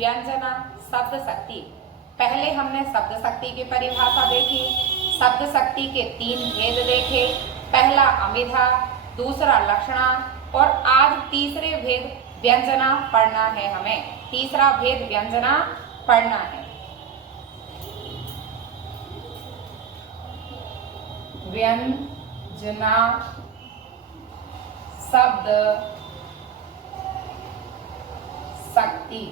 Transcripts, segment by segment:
व्यंजना शब्द शक्ति। पहले हमने शब्द शक्ति की परिभाषा देखी, शब्द शक्ति के 3 भेद देखे। पहला अमिधा, दूसरा लक्षणा और आज तीसरे भेद व्यंजना पढ़ना है। हमें तीसरा भेद व्यंजना पढ़ना है। व्यंजना शब्द शक्ति।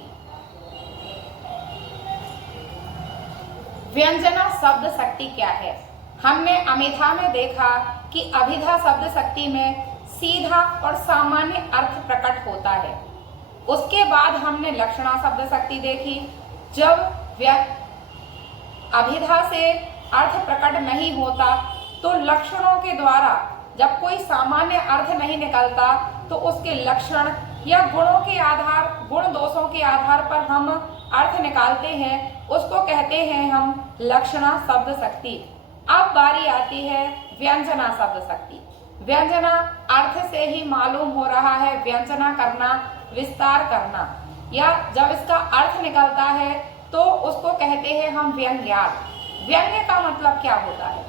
व्यंजना शब्द शक्ति क्या है? हमने अमिधा में देखा कि अभिधा शब्द शक्ति में सीधा और सामान्य अर्थ प्रकट होता है। उसके बाद हमने लक्षणा शब्द शक्ति देखी। जब अभिधा से अर्थ प्रकट नहीं होता तो लक्षणों के द्वारा जब कोई सामान्य अर्थ नहीं निकलता तो उसके लक्षण या गुणों के आधार, गुण दोषों के आधार पर हम अर्थ निकालते हैं, उसको कहते हैं हम लक्षणा शब्द शक्ति। अब बारी आती है व्यंजना शब्द शक्ति। व्यंजना अर्थ से ही मालूम हो रहा है, व्यंजना करना, विस्तार करना, या जब इसका अर्थ निकलता है तो उसको कहते हैं हम व्यंग्यार्थ। व्यंग्य का मतलब क्या होता है?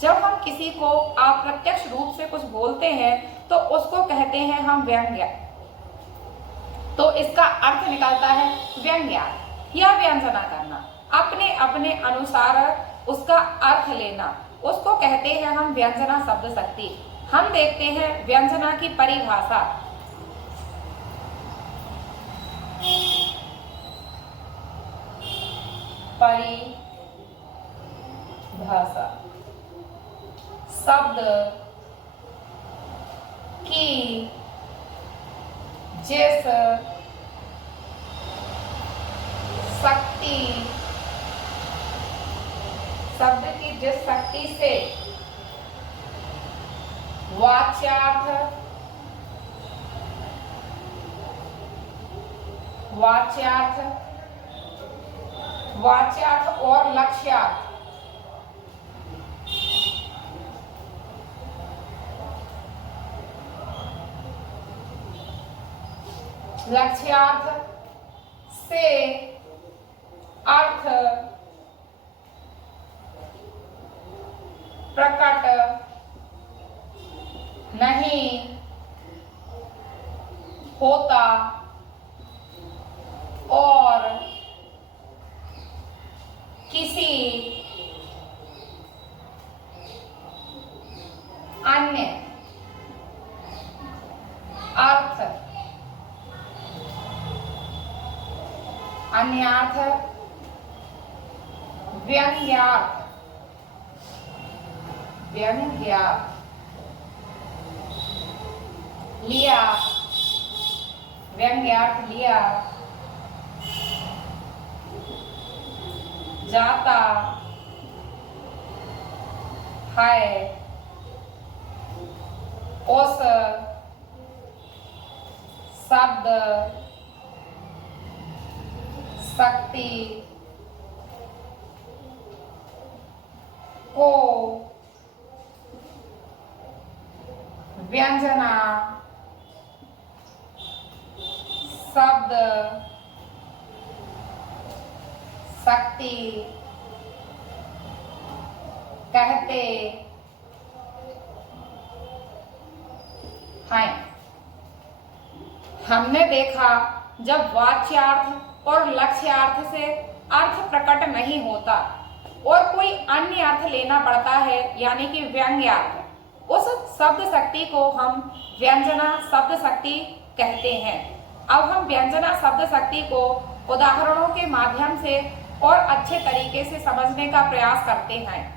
जब हम किसी को अप्रत्यक्ष रूप से कुछ बोलते हैं तो उसको कहते हैं हम व्यंग्य, तो इसका अर्थ निकलता है व्यंग्यार्थ या व्यंजना करना, अपने अपने अनुसार उसका अर्थ लेना, उसको कहते हैं हम व्यंजना शब्द शक्ति। हम देखते हैं व्यंजना की परिभाषा। परिभाषा शब्द की जिस शक्ति, शब्द की जिस शक्ति से वाच्यार्थ, वाच्यार्थ, वाच्यार्थ और लक्ष्यार्थ, लक्ष्यार्थ से अर्थ प्रकट नहीं होता और किसी अन्य अर्थ, अन्यार्थ, व्यंग्यार्थ, व्यंग्यार्थ लिया, व्यंग्यार्थ लिया जाता है, उस शब्द शक्ति को व्यंजना शब्द शक्ति कहते हैं। हमने देखा जब वाच्यार्थ और लक्ष्यार्थ से अर्थ प्रकट नहीं होता और कोई अन्य अर्थ लेना पड़ता है, यानी कि व्यंग्यार्थ, उस शब्द शक्ति को हम व्यंजना शब्द शक्ति कहते हैं। अब हम व्यंजना शब्द शक्ति को उदाहरणों के माध्यम से और अच्छे तरीके से समझने का प्रयास करते हैं।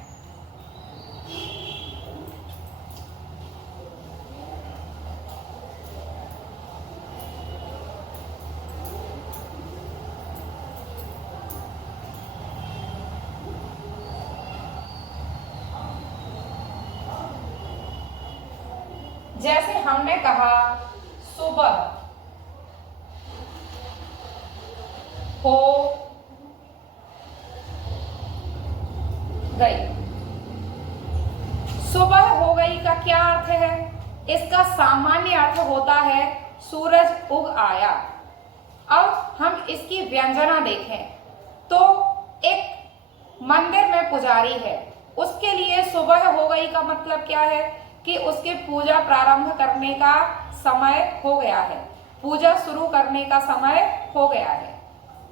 जैसे हमने कहा सुबह हो गई। सुबह हो गई का क्या अर्थ है? इसका सामान्य अर्थ होता है सूरज उग आया। अब हम इसकी व्यंजना देखें तो एक मंदिर में पुजारी है, उसके लिए सुबह हो गई का मतलब क्या है कि उसके पूजा प्रारंभ करने का समय हो गया है, पूजा शुरू करने का समय हो गया है।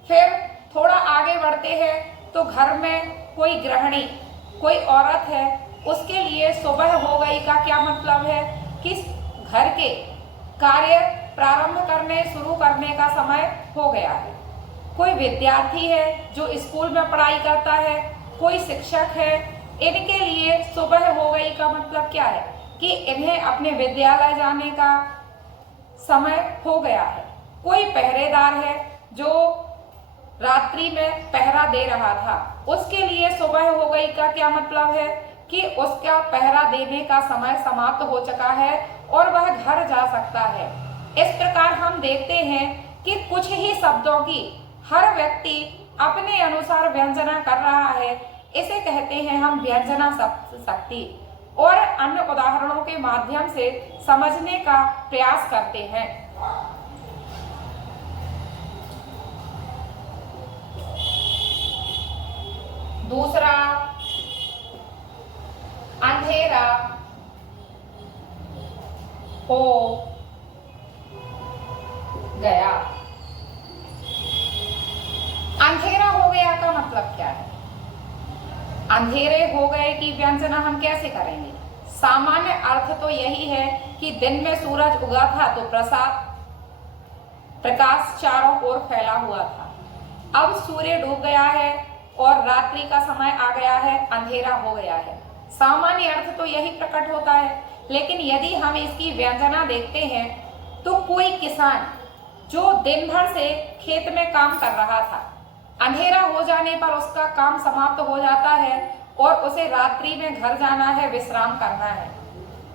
फिर थोड़ा आगे बढ़ते हैं तो घर में कोई गृहिणी, कोई औरत है, उसके लिए सुबह हो गई का क्या मतलब है कि घर के कार्य प्रारंभ करने शुरू करने का समय हो गया है। कोई विद्यार्थी है जो स्कूल में पढ़ाई करता है, कोई शिक्षक है, इनके लिए सुबह हो गई का मतलब क्या है कि इन्हें अपने विद्यालय जाने का समय हो गया है। कोई पहरेदार है जो रात्रि में पहरा दे रहा था, उसके लिए सुबह हो गई का क्या मतलब है कि उसका पहरा देने का समय समाप्त हो चुका है और वह घर जा सकता है। इस प्रकार हम देखते हैं कि कुछ ही शब्दों की हर व्यक्ति अपने अनुसार व्यंजना कर रहा है, इसे कहते हैं हम व्यंजना शक्ति, और अन्य उदाहरणों के माध्यम से समझने का प्रयास करते हैं। दूसरा, अंधेरा हो गया। अंधेरा हो गया का मतलब क्या है? अंधेरे हो गए की व्यंजना हम कैसे करेंगे? सामान्य अर्थ तो यही है कि दिन में सूरज उगा था तो प्रकाश चारों ओर फैला हुआ था, अब सूर्य डूब गया है और रात्रि का समय आ गया है, अंधेरा हो गया है। सामान्य अर्थ तो यही प्रकट होता है। लेकिन यदि हम इसकी व्यंजना देखते हैं तो कोई किसान जो दिन भर से खेत में काम कर रहा था, अंधेरा हो जाने पर उसका काम समाप्त हो जाता है और उसे रात्रि में घर जाना है, विश्राम करना है।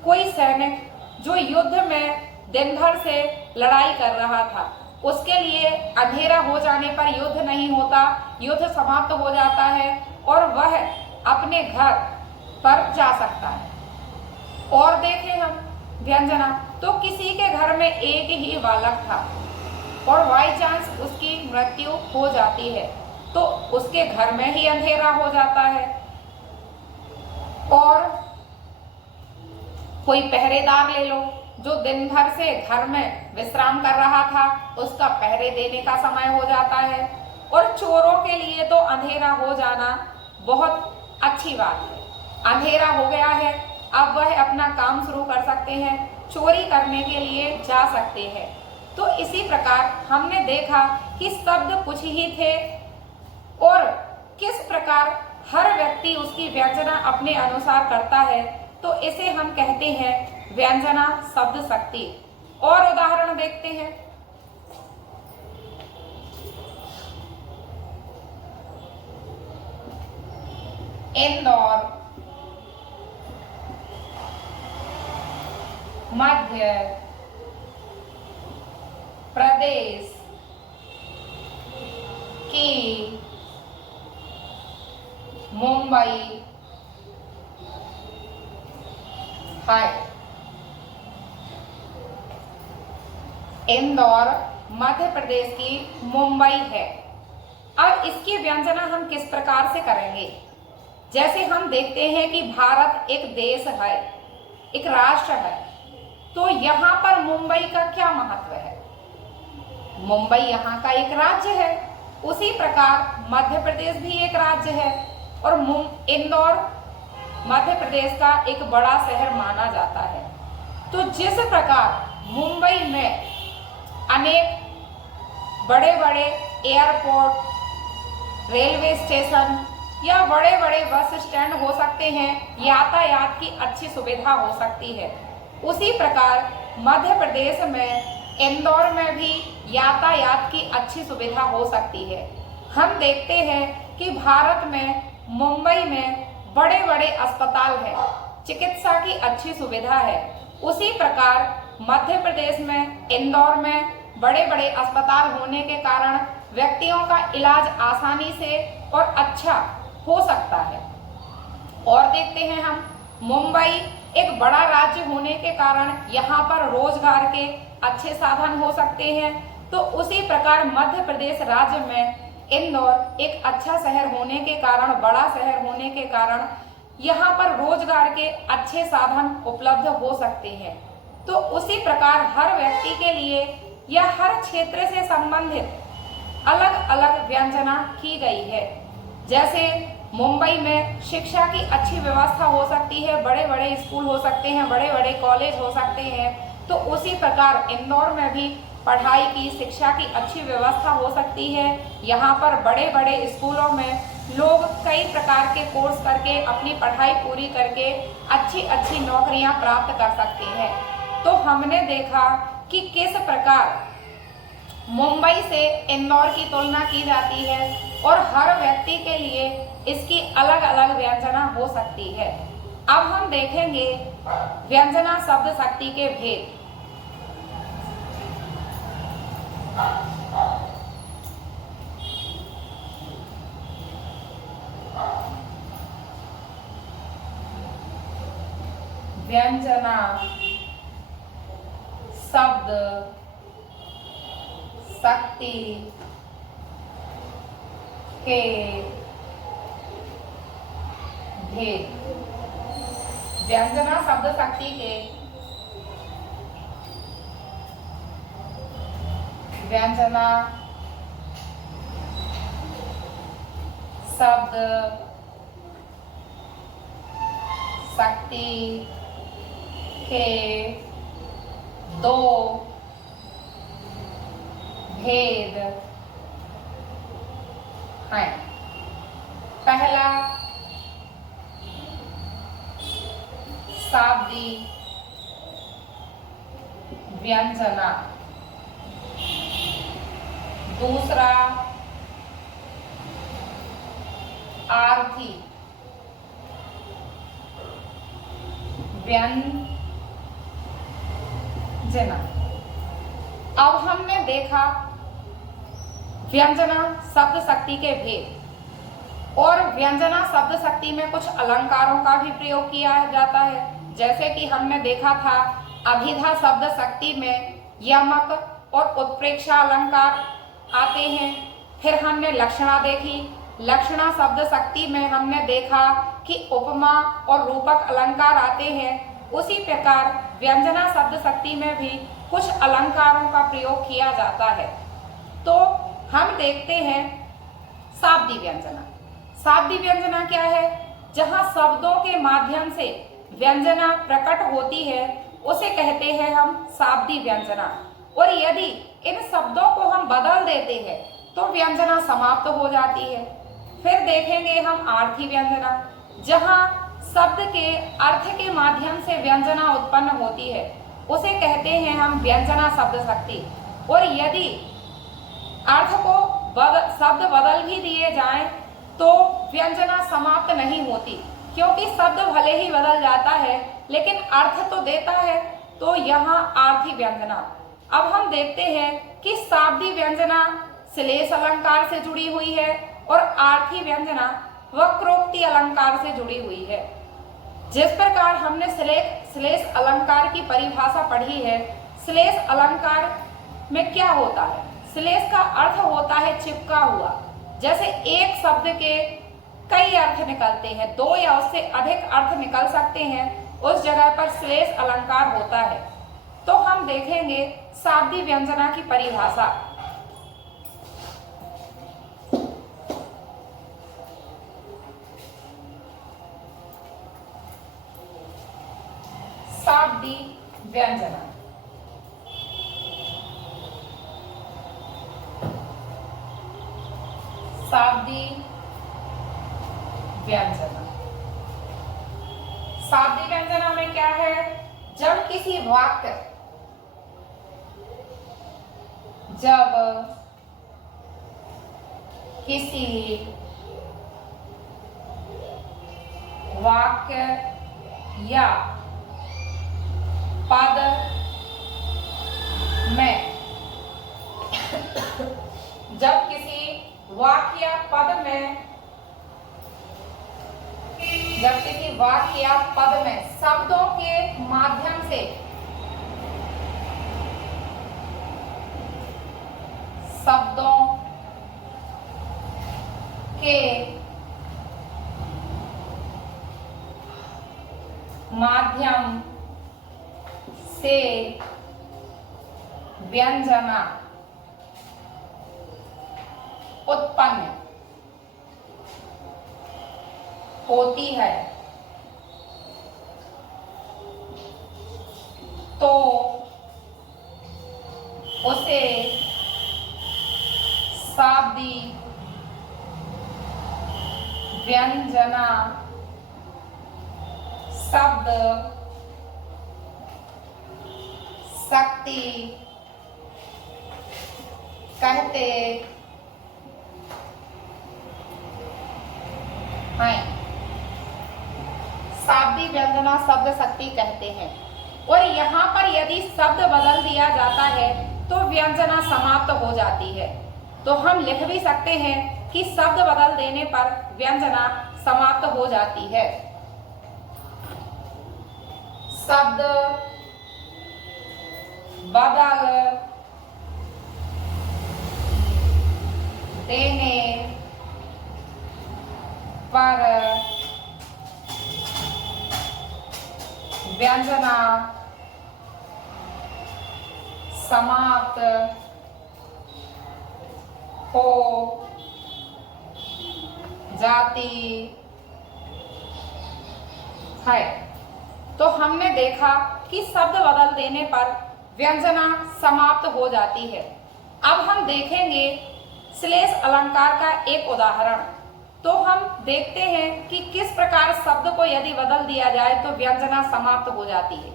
कोई सैनिक जो युद्ध में दिन भर से लड़ाई कर रहा था, उसके लिए अंधेरा हो जाने पर युद्ध नहीं होता, युद्ध समाप्त हो जाता है और वह अपने घर पर जा सकता है। और देखें हम व्यंजना तो किसी के घर में एक ही बालक था और बाई चांस उसकी मृत्यु हो जाती है तो उसके घर में ही अंधेरा हो जाता है। और कोई पहरेदार ले लो जो दिन भर से घर में विश्राम कर रहा था, उसका पहरे देने का समय हो जाता है। और चोरों के लिए तो अंधेरा हो जाना बहुत अच्छी बात है, अंधेरा हो गया है, अब वह अपना काम शुरू कर सकते हैं, चोरी करने के लिए जा सकते हैं। तो इसी प्रकार हमने देखा कि शब्द कुछ ही थे और किस प्रकार हर व्यक्ति उसकी व्यंजना अपने अनुसार करता है, तो इसे हम कहते हैं व्यंजना शब्द शक्ति। और उदाहरण देखते हैं। इंदौर, मध्य प्रदेश की मुंबई है। इंदौर मध्य प्रदेश की मुंबई है। अब इसकी व्यंजना हम किस प्रकार से करेंगे? जैसे हम देखते हैं कि भारत एक देश है, एक राष्ट्र है, तो यहाँ पर मुंबई का क्या महत्व है? मुंबई यहाँ का एक राज्य है, उसी प्रकार मध्य प्रदेश भी एक राज्य है और इंदौर मध्य प्रदेश का एक बड़ा शहर माना जाता है। तो जिस प्रकार मुंबई में अनेक बड़े बड़े एयरपोर्ट, रेलवे स्टेशन या बड़े बड़े बस स्टैंड हो सकते हैं, यातायात की अच्छी सुविधा हो सकती है, उसी प्रकार मध्य प्रदेश में इंदौर में भी यातायात की अच्छी सुविधा हो सकती है। हम देखते हैं कि भारत में मुंबई में बड़े बड़े अस्पताल हैं, चिकित्सा की अच्छी सुविधा है, उसी प्रकार मध्य प्रदेश में इंदौर में बड़े बड़े अस्पताल होने के कारण व्यक्तियों का इलाज आसानी से और अच्छा हो सकता है। और देखते हैं हम, मुंबई एक बड़ा राज्य होने के कारण यहाँ पर रोजगार के अच्छे साधन हो सकते हैं, तो उसी प्रकार मध्य प्रदेश राज्य में इंदौर एक अच्छा शहर होने के कारण, बड़ा शहर होने के कारण यहाँ पर रोजगार के अच्छे साधन उपलब्ध हो सकते हैं। तो उसी प्रकार हर व्यक्ति के लिए या हर क्षेत्र से संबंधित अलग अलग व्यंजना की गई है। जैसे मुंबई में शिक्षा की अच्छी व्यवस्था हो सकती है, बड़े बड़े स्कूल हो सकते हैं, बड़े बड़े कॉलेज हो सकते हैं, तो उसी प्रकार इंदौर में भी पढ़ाई की, शिक्षा की अच्छी व्यवस्था हो सकती है। यहाँ पर बड़े बड़े स्कूलों में लोग कई प्रकार के कोर्स करके, अपनी पढ़ाई पूरी करके अच्छी अच्छी नौकरियाँ प्राप्त कर सकते हैं। तो हमने देखा कि किस प्रकार मुंबई से इंदौर की तुलना की जाती है और हर व्यक्ति के लिए इसकी अलग अलग व्यंजना हो सकती है। अब हम देखेंगे व्यंजना शब्द शक्ति के भेद। व्यंजना शब्द शक्ति के भेद। व्यंजना शब्द शक्ति के व्यंजना शब्द शक्ति के दो भेद हैं। पहला शाब्दी व्यंजना, दूसरा आर्थी व्यंजना। अब हमने देखा व्यंजना शब्द शक्ति के भेद, और व्यंजना शब्द शक्ति में कुछ अलंकारों का भी प्रयोग किया जाता है। जैसे कि हमने देखा था अभिधा शब्द शक्ति में यमक और उत्प्रेक्षा अलंकार आते हैं। फिर हमने लक्षणा देखी, लक्षणा शब्द शक्ति में हमने देखा कि उपमा और रूपक अलंकार आते हैं। उसी प्रकार व्यंजना शब्द शक्ति में भी कुछ अलंकारों का प्रयोग किया जाता है। तो हम देखते हैं शाब्दी व्यंजना। शाब्दी व्यंजना क्या है? जहां शब्दों के माध्यम से व्यंजना प्रकट होती है उसे कहते हैं हम शाब्दी व्यंजना। और यदि इन शब्दों को हम बदल देते हैं तो व्यंजना समाप्त हो जाती है। फिर देखेंगे हम आर्थी व्यंजना, जहां शब्द के अर्थ के माध्यम से व्यंजना उत्पन्न होती है उसे कहते हैं हम व्यंजना शब्द शक्ति। और यदि अर्थ को शब्द बदल भी दिए जाएं तो व्यंजना समाप्त नहीं होती, क्योंकि शब्द भले ही बदल जाता है लेकिन अर्थ तो देता है। तो यहाँ आर्थी व्यंजना। अब हम देखते हैं कि शाब्दी व्यंजना श्लेष अलंकार से जुड़ी हुई है और आर्थी व्यंजना वक्रोक्ति अलंकार से जुड़ी हुई है। जिस प्रकार हमने श्लेष अलंकार की परिभाषा पढ़ी है, श्लेष अलंकार में क्या होता है? श्लेष का अर्थ होता है चिपका हुआ। जैसे एक शब्द के कई अर्थ निकलते हैं, दो या उससे अधिक अर्थ निकल सकते हैं, उस जगह पर श्लेष अलंकार होता है। तो हम देखेंगे शाब्दी व्यंजना की परिभाषा। शाब्दी व्यंजना, शाब्दी व्यंजना। शाब्दी व्यंजना में क्या है? जब किसी वाक्य या पद में जब किसी वाक्य या पद में शब्दों के माध्यम से शब्दों के माध्यम से व्यंजना उत्पन्न होती है तो उसे शाब्दिक व्यंजना शब्द शक्ति कहते हैं। शाब्दिक व्यंजना शब्द शक्ति कहते हैं। और यहाँ पर यदि शब्द बदल दिया जाता है तो व्यंजना समाप्त हो जाती है। तो हम लिख भी सकते हैं कि शब्द बदल देने पर व्यंजना समाप्त हो जाती है। शब्द बदल देने पर व्यंजना समाप्त हो जाती है। तो हमने देखा कि शब्द बदल देने पर व्यंजना समाप्त हो जाती है। अब हम देखेंगे श्लेष अलंकार का एक उदाहरण। तो हम देखते हैं कि किस प्रकार शब्द को यदि बदल दिया जाए तो व्यंजना समाप्त हो जाती है।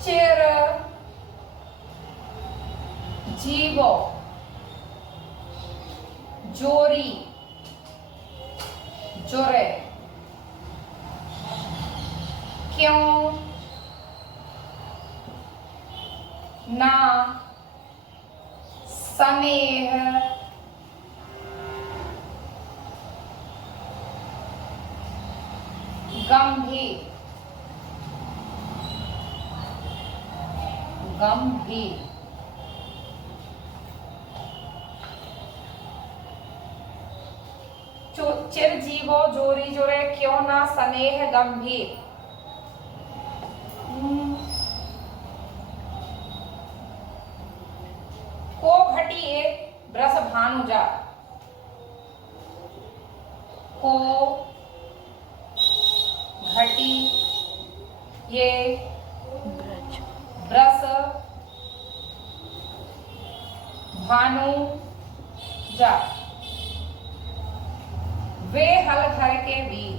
चिर जीवो जोरी जोरे क्यों ना स्नेह गंभीर गंभीर चिरजीवो जोरी जोरे क्यों ना स्नेह गंभीर। को घटिए ब्रस भानुजा को घटी ये ब्रस भानुजा वे हल घर के वीर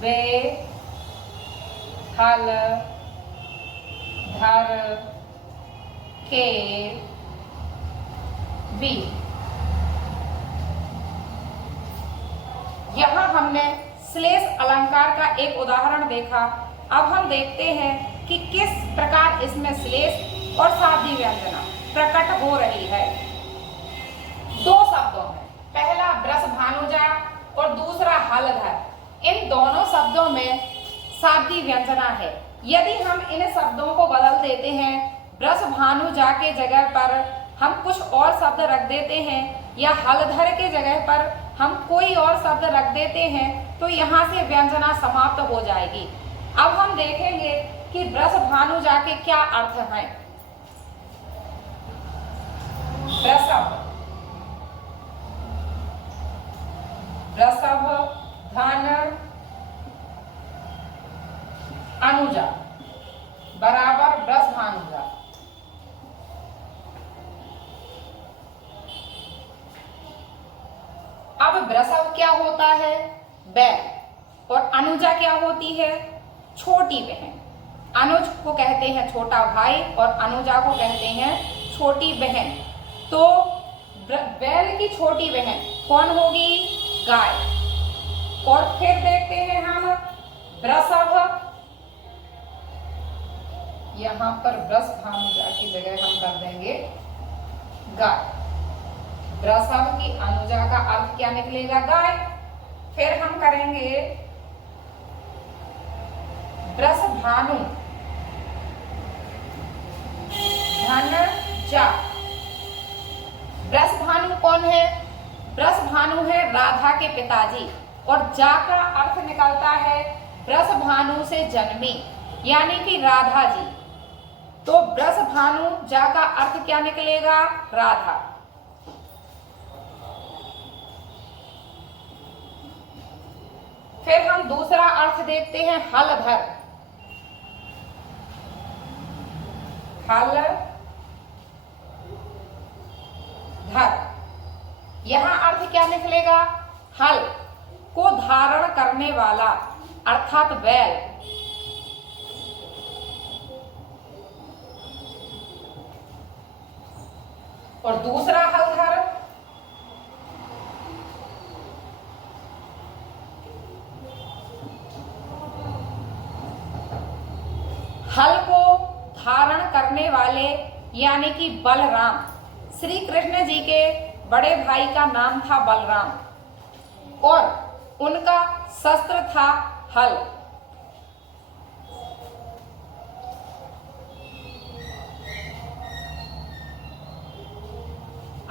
वे हल घर के वीर। यहाँ हमने श्लेष अलंकार का एक उदाहरण देखा। अब हम देखते हैं कि किस प्रकार इसमें श्लेष और शाब्दिक व्यंजना प्रकट हो रही है। दो शब्दों में, पहला ब्रस भानुजा और दूसरा हलधर, इन दोनों शब्दों में शाब्दिक व्यंजना है। यदि हम इन शब्दों को बदल देते हैं, ब्रस भानुजा के जगह पर हम कुछ और शब्द रख देते हैं या हलधर के जगह पर हम कोई और शब्द रख देते हैं तो यहाँ से व्यंजना समाप्त हो जाएगी। अब हम देखेंगे कि ब्रस भानुजा के क्या अर्थ हैं। ब्रसभ ब्रसभ धन अनुजा बराबर ब्रस भानुजा। अब ब्रसभ क्या होता है? बैल। और अनुजा क्या होती है? छोटी बहन। अनुज को कहते हैं छोटा भाई और अनुजा को कहते हैं छोटी बहन। तो बैल की छोटी बहन कौन होगी? गाय। और फिर देखते हैं हम ब्रसभ यहाँ पर वृषभानुजा की जगह हम कर देंगे गाय। वृषभ की अनुजा का अर्थ क्या निकलेगा? गाय। फिर हम करेंगे वृषभानु धन जा। वृषभानु कौन है? वृषभानु है राधा के पिताजी, और जा का अर्थ निकलता है वृषभानु से जन्मी, यानी कि राधा जी। तो वृषभानु जा का अर्थ क्या निकलेगा? राधा। फिर हम दूसरा अर्थ देखते हैं हलधर। हलधर, यहां अर्थ क्या निकलेगा? हल को धारण करने वाला, अर्थात बैल। और दूसरा हलधर हल को धारण करने वाले, यानी कि बलराम। श्री कृष्ण जी के बड़े भाई का नाम था बलराम, और उनका शस्त्र था हल।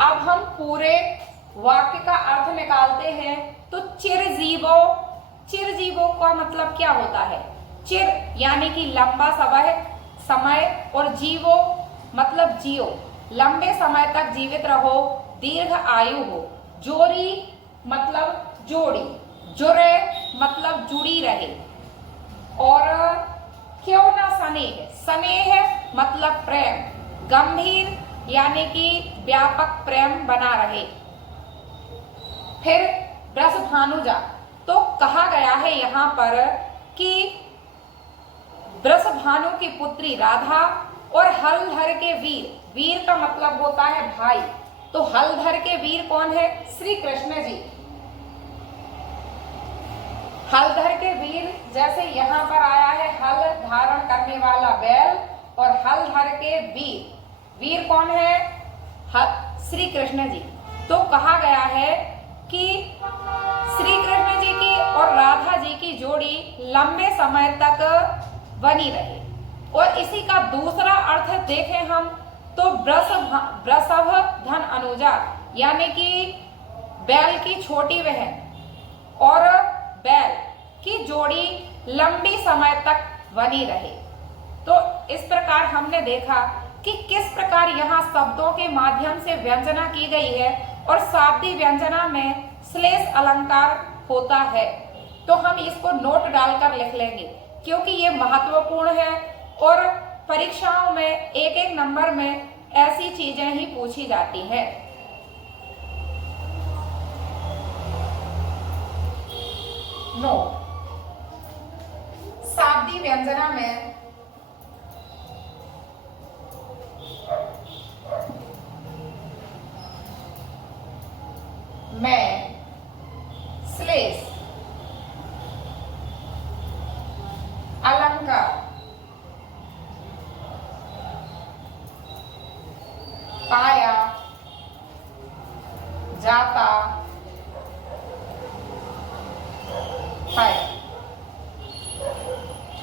अब हम पूरे वाक्य का अर्थ निकालते हैं। तो चिरजीवो, चिरजीवो का मतलब क्या होता है? चिर यानी कि लंबा समय, और जीवो मतलब जियो, लंबे समय तक जीवित रहो, दीर्घ आयु हो। जोरी मतलब जोड़ी, जुड़े मतलब जुड़ी रहे। और क्यों ना स्नेह, स्नेह मतलब प्रेम, गंभीर यानी कि व्यापक प्रेम बना रहे। फिर वृषभानुजा, तो कहा गया है यहाँ पर कि वृषभानु की पुत्री राधा और हलधर के वीर, वीर का मतलब होता है भाई, तो हलधर के वीर कौन है? श्री कृष्ण जी। हलधर के वीर जैसे यहाँ पर आया है हल धारण करने वाला बैल, और हलधर के वीर, वीर कौन है? श्री कृष्ण जी। तो कहा गया है कि श्री कृष्ण जी की और राधा जी की जोड़ी लंबे समय तक बनी रहे। और इसी का दूसरा अर्थ देखें हम तो वृषभ धन अनुजा, यानी कि बैल की छोटी बहन और बैल की जोड़ी लंबी समय तक बनी रहे। तो इस प्रकार हमने देखा कि किस प्रकार यहाँ शब्दों के माध्यम से व्यंजना की गई है, और शाब्दी व्यंजना में श्लेष अलंकार होता है। तो हम इसको नोट डालकर लिख लेंगे, क्योंकि ये महत्वपूर्ण है और परीक्षाओं में एक एक नंबर में ऐसी चीजें ही पूछी जाती हैं। नोट, शाब्दी व्यंजना में मैं श्लेष अलंकार पाया जाता है।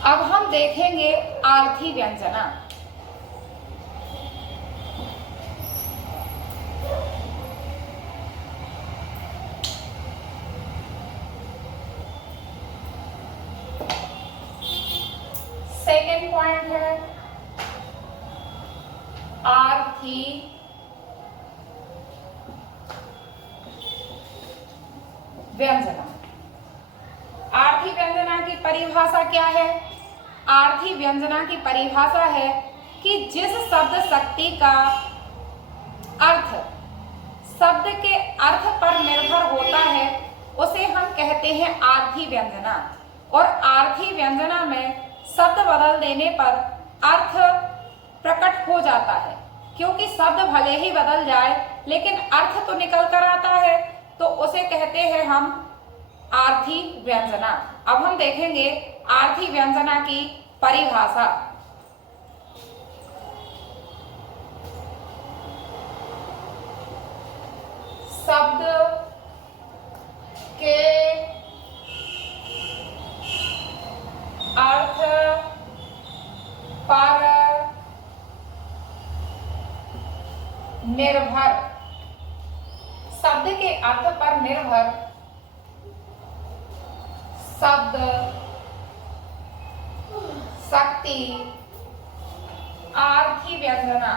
अब हम देखेंगे आर्थी व्यंजना। सेकेंड पॉइंट है आर्थी व्यंजना। आर्थी व्यंजना की परिभाषा क्या है? आर्थी व्यंजना की परिभाषा है कि जिस शब्द शक्ति का अर्थ शब्द के अर्थ पर निर्भर होता है उसे हम कहते हैं आर्थी व्यंजना। और आर्थी व्यंजना में शब्द बदल देने पर अर्थ प्रकट हो जाता है, क्योंकि शब्द भले ही बदल जाए लेकिन अर्थ तो निकल कर आता है, तो उसे कहते हैं हम आर्थी व्यंजना। अब हम देखेंगे आर्थी व्यंजना की परिभाषा। शब्द के अर्थ पर निर्भर शब्द शक्ति आर्थी व्यंजना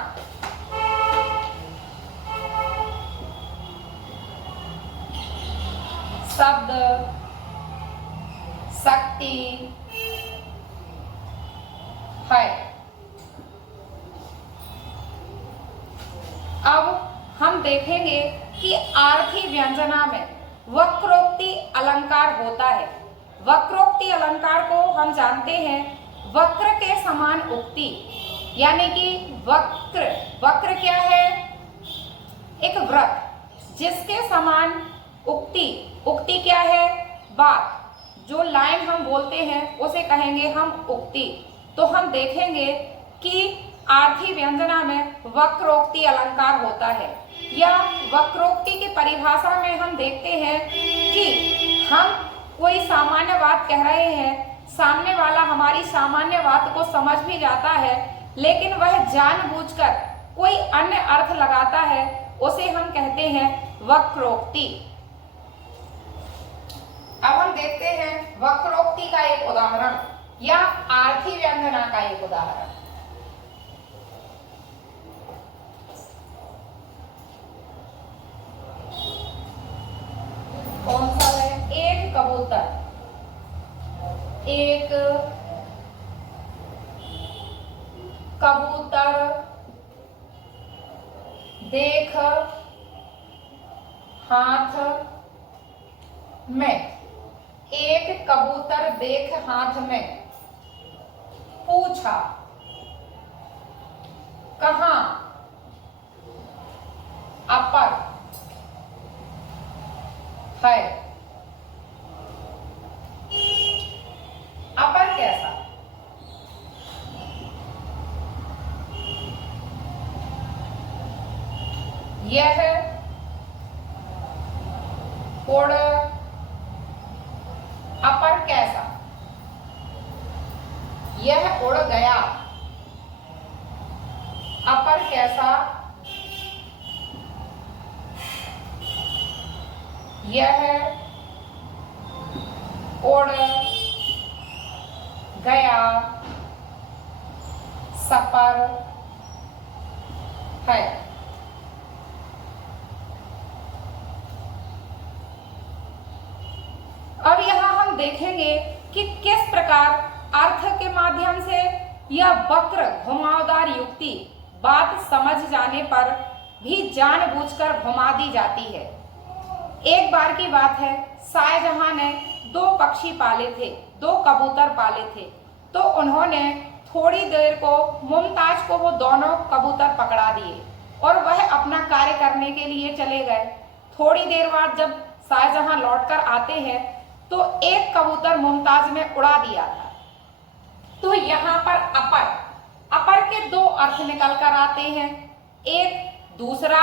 शब्द शक्ति है। अब हम देखेंगे कि आर्थी व्यंजना में वक्रोक्ति अलंकार होता है। वक्रोक्ति अलंकार को हम जानते हैं वक्र के समान उक्ति, यानी कि वक्र क्या है? एक वृत्त जिसके समान उक्ति क्या है? बात। जो लाइन हम बोलते हैं उसे कहेंगे हम उक्ति। तो हम देखेंगे कि आर्थी व्यंजना में वक्रोक्ति अलंकार होता है, या वक्रोक्ति की परिभाषा में हम देखते हैं कि हम कोई सामान्य बात कह रहे हैं, सामने वाला हमारी सामान्य बात को समझ भी जाता है, लेकिन वह जानबूझकर कोई अन्य अर्थ लगाता है, उसे हम कहते हैं वक्रोक्ति। अब हम देखते हैं वक्रोक्ति का एक उदाहरण या आर्थी व्यंजना का एक उदाहरण। कौन सा है? एक कबूतर देख हाथ में। एक कबूतर देख हाथ में पूछा कहाँ? अपर है। अपर कैसा? यह उड़। अपर कैसा? यह उड़ गया। अपर कैसा? यह उड़ गया। सपर है। अब यहां हम देखेंगे कि किस प्रकार अर्थ के माध्यम से यह वक्र घुमावदार युक्ति बात समझ जाने पर भी जानबूझकर घुमा दी जाती है। एक बार की बात है, शाहजहां ने दो पक्षी पाले थे, दो कबूतर पाले थे। तो उन्होंने थोड़ी देर को मुमताज को वो दोनों कबूतर पकड़ा दिए और वह अपना कार्य करने के लिए चले गए। थोड़ी देर बाद जब शाहजहां लौटकर आते हैं तो एक कबूतर मुमताज ने उड़ा दिया था। तो यहाँ पर अपर के दो अर्थ निकल कर आते हैं, एक दूसरा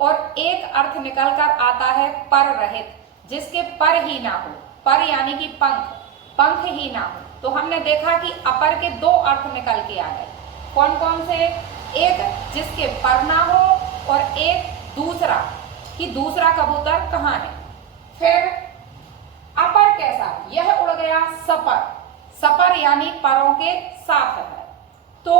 और एक अर्थ निकल कर आता है पर रहित, जिसके पर ही ना हो। पर यानी कि पंख ही ना हो। तो हमने देखा कि अपर के दो अर्थ निकल के आ गए। कौन कौन से? एक जिसके पर ना हो और एक दूसरा कि दूसरा कबूतर कहाँ है। फिर अपर कैसा? यह उड़ गया। सपर यानी परों के साथ है। तो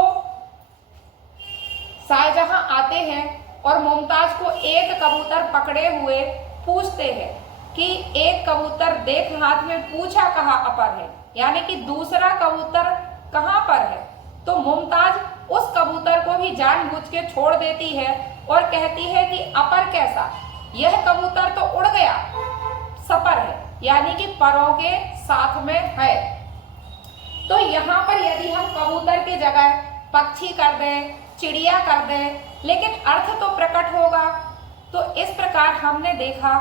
शाहजहां आते हैं और मुमताज को एक कबूतर पकड़े हुए पूछते हैं कि एक कबूतर देख हाथ में पूछा कहाँ अपर है, यानी कि दूसरा कबूतर कहाँ पर है। तो मुमताज उस कबूतर को भी जानबूझ के छोड़ देती है और कहती है कि अपर कैसा? यह कबूतर तो उड़ गया, सपर है यानी कि परों के साथ में है। तो यहाँ पर यदि हम कबूतर की जगह पक्षी कर दें, चिड़िया कर दें, लेकिन अर्थ तो प्रकट होगा। तो इस प्रकार हमने देखा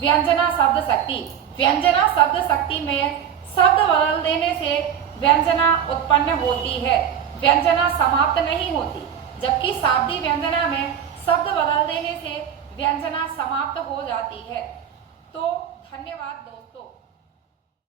व्यंजना शब्द शक्ति। व्यंजना शब्द शक्ति में शब्द बदल देने से व्यंजना उत्पन्न होती है, व्यंजना समाप्त नहीं होती। जबकि शाब्दिक व्यंजना में शब्द बदल देने से व्यंजना समाप्त हो जाती है। तो धन्यवाद दोस्तों।